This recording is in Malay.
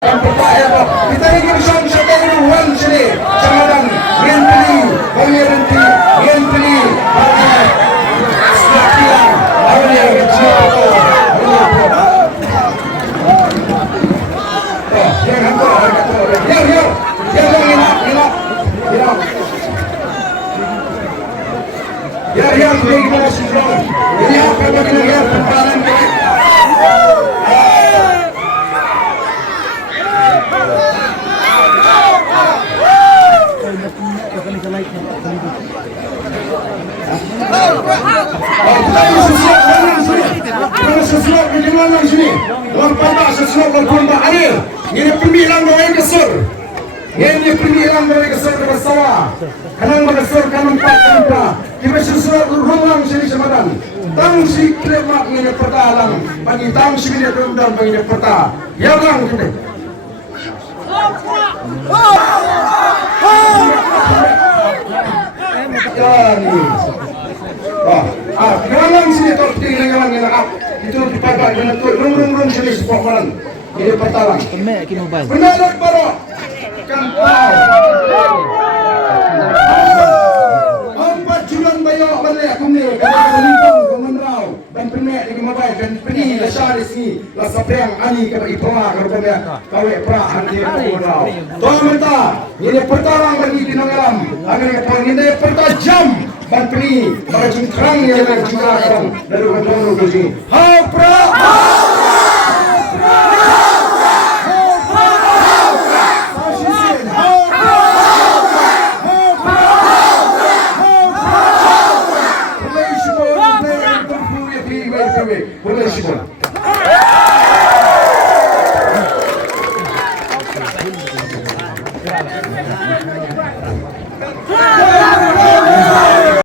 Kita ingin syurga ruang sini. Jamadan, yang beli, berhenti, yang beli. Sekian, awalnya kecil. Yang hantar, yang yang kita sudah. Ini apa bagi yang perpalan? Sesuatu di mana sini? Orang pada sesuatu berkumpul air. Ini pemilihan orang kesur. Ini pemilihan orang kesur bersama. Kanang berkesur kanang empat. Kita sesuatu ruang sini semadan. Tang si klemak ini pertalang. Bagi tang si ini kemudian bagi perta. Ya orang kita. Kanang sini top tinggi kanang ini. Itu dipakai dengan rung sini sebuah malam. Ini pertalang. Benar baru. Kampau. 4 bulan bayar balik aku ni. Kalau menimbang kemenrau dan penek lagi mabai dan peni lasar sini lasa perang ani kalau ipra kalau dia kawek pra anti kemenrau. Tuan minta ini pertalang bagi dinongalam. Agar kita ini pertajam dan peni para cingkrang yang bercingkrang dari kontrol kerja. Hau pra. Boleh sih.